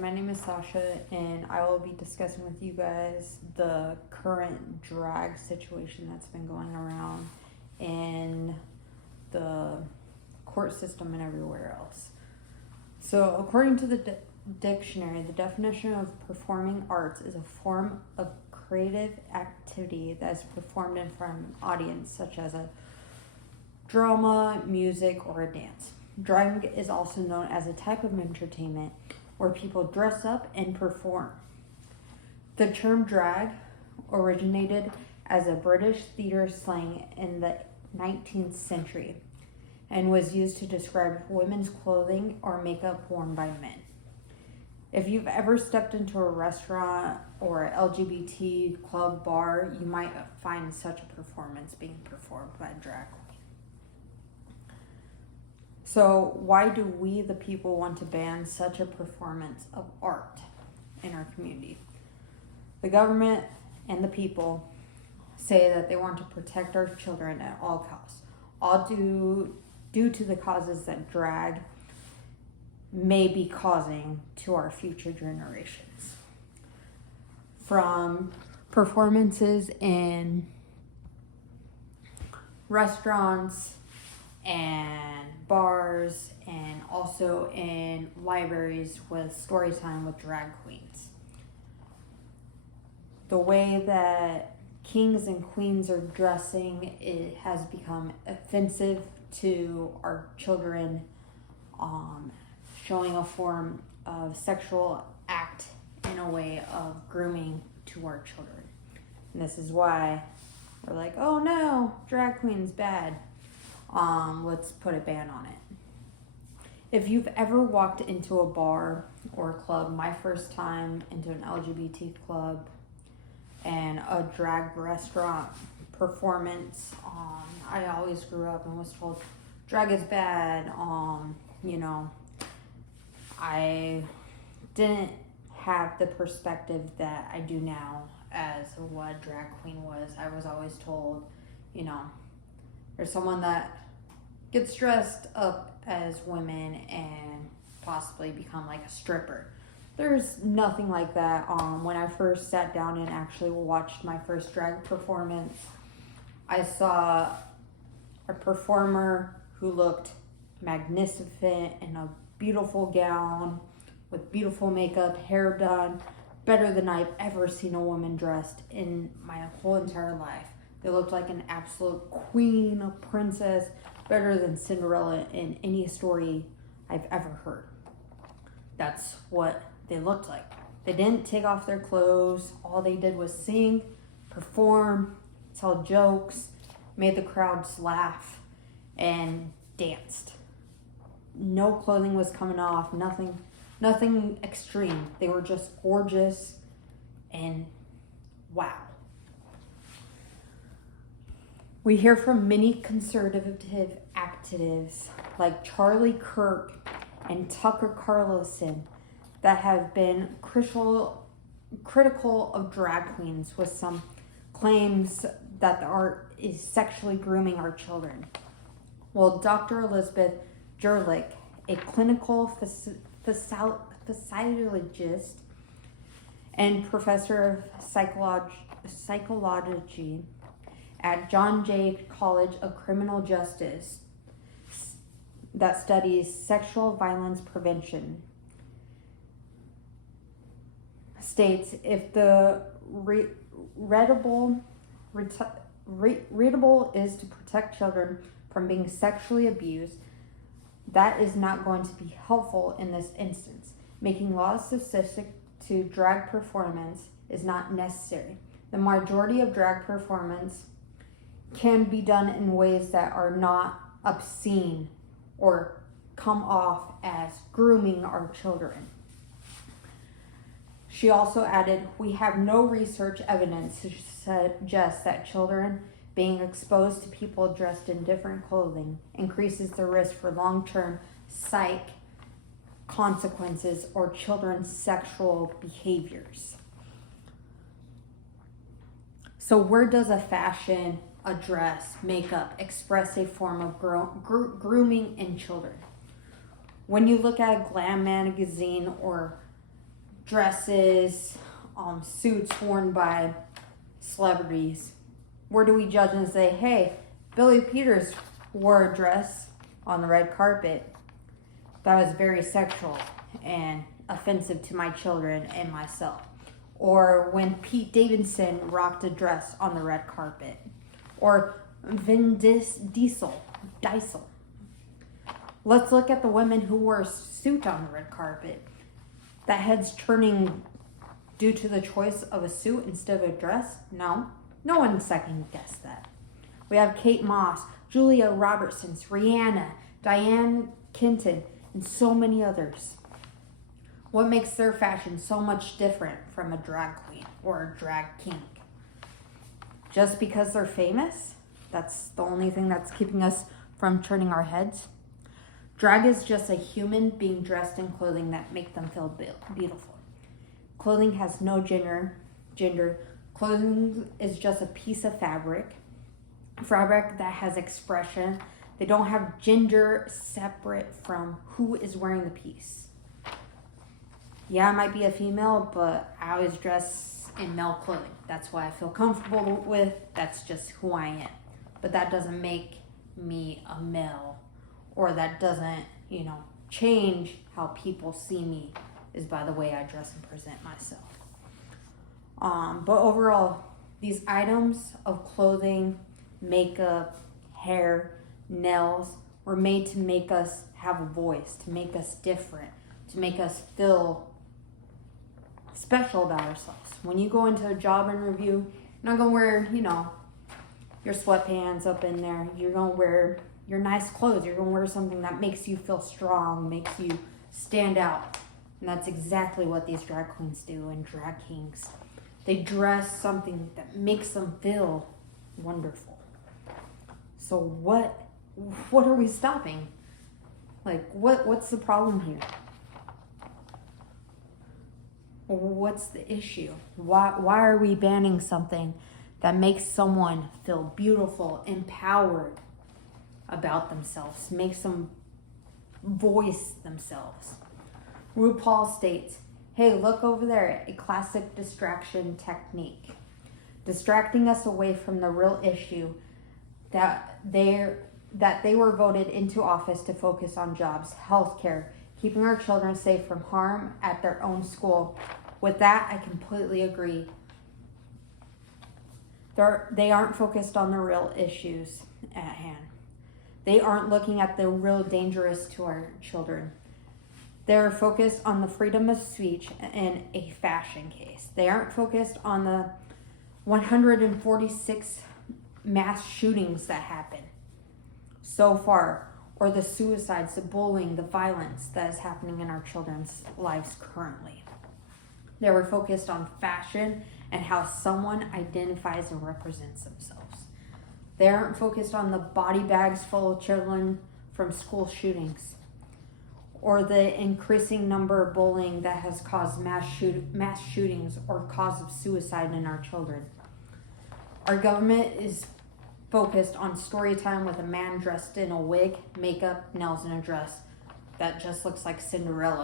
my name is Sasha, and I will be discussing with you guys the current drag situation that's been going around in the court system and everywhere else. So, according to the dictionary, the definition of performing arts is a form of creative activity that is performed in front of an audience, such as a drama, music, or a dance. Drag is also known as a type of entertainment where people dress up and perform. The term drag originated as a British theater slang in the 19th century and was used to describe women's clothing or makeup worn by men. If you've ever stepped into a restaurant or an LGBT club bar, you might find such a performance being performed by a drag queen. So why do we, the people, want to ban such a performance of art in our community? The government and the people say that they want to protect our children at all costs, all due to the causes that drag may be causing to our future generations. From performances in restaurants and bars, and also in libraries with story time with drag queens. The way that kings and queens are dressing, it has become offensive to our children, showing a form of sexual act in a way of grooming to our children. And this is why we're like, oh no, drag queen's bad. Let's put a ban on it. If you've ever walked into a bar or a club, my first time into an LGBT club and a drag restaurant performance, I always grew up and was told drag is bad. I didn't have the perspective that I do now as what a drag queen was. I was always told, there's someone that gets dressed up as women and possibly become like a stripper. There's nothing like that. When I first sat down and actually watched my first drag performance, I saw a performer who looked magnificent in a beautiful gown with beautiful makeup, hair done, better than I've ever seen a woman dressed in my whole entire life. They looked like an absolute queen, a princess, better than Cinderella in any story I've ever heard. That's what they looked like. They didn't take off their clothes. All they did was sing, perform, tell jokes, made the crowds laugh, and danced. No clothing was coming off, nothing extreme. They were just gorgeous and wow. We hear from many conservative activists like Charlie Kirk and Tucker Carlson that have been critical of drag queens, with some claims that the art is sexually grooming our children. Well, Dr. Elizabeth Jerlich, a clinical psychologist and professor of psychology at John Jay College of Criminal Justice that studies sexual violence prevention, states if the readable is to protect children from being sexually abused, that is not going to be helpful in this instance. Making laws specific to drag performance is not necessary. The majority of drag performance can be done in ways that are not obscene or come off as grooming our children. She also added, we have no research evidence to suggest that children being exposed to people dressed in different clothing increases the risk for long-term psych consequences or children's sexual behaviors. So where does a fashion, a dress, makeup express a form of grooming in children? When you look at a glam magazine or dresses, suits worn by celebrities. Where do we judge and say, hey, Billy Peters wore a dress on the red carpet that was very sexual and offensive to my children and myself? Or when Pete Davidson rocked a dress on the red carpet? Or Vin Diesel. Let's look at the women who wore a suit on the red carpet. That head's turning due to the choice of a suit instead of a dress? No one second guessed that. We have Kate Moss, Julia Roberts, Rihanna, Diane Kenton, and so many others. What makes their fashion so much different from a drag queen or a drag king? Just because they're famous? That's the only thing that's keeping us from turning our heads? Drag is just a human being dressed in clothing that make them feel beautiful. Clothing has no gender. Clothing is just a piece of fabric that has expression. They don't have gender separate from who is wearing the piece. Yeah, I might be a female, but I always dress in male clothing. That's what I feel comfortable with. That's just who I am. But that doesn't make me a male, or that doesn't, change how people see me, is by the way I dress and present myself. But overall, these items of clothing, makeup, hair, nails were made to make us have a voice, to make us different, to make us feel special about ourselves. When you go into a job interview, you're not going to wear, your sweatpants up in there. You're going to wear your nice clothes. You're going to wear something that makes you feel strong, makes you stand out. And that's exactly what these drag queens do and drag kings. They dress something that makes them feel wonderful. So what are we stopping? What's the problem here? What's the issue? Why are we banning something that makes someone feel beautiful, empowered about themselves, makes them voice themselves? RuPaul states, hey, look over there, a classic distraction technique. Distracting us away from the real issue that they were voted into office to focus on: jobs, healthcare, keeping our children safe from harm at their own school. With that, I completely agree. They aren't focused on the real issues at hand. They aren't looking at the real dangers to our children. They're focused on the freedom of speech in a fashion case. They aren't focused on the 146 mass shootings that happen so far, or the suicides, the bullying, the violence that is happening in our children's lives currently. They were focused on fashion and how someone identifies and represents themselves. They aren't focused on the body bags full of children from school shootings, or the increasing number of bullying that has caused mass shootings or cause of suicide in our children. Our government is focused on story time with a man dressed in a wig, makeup, nails, and a dress that just looks like Cinderella.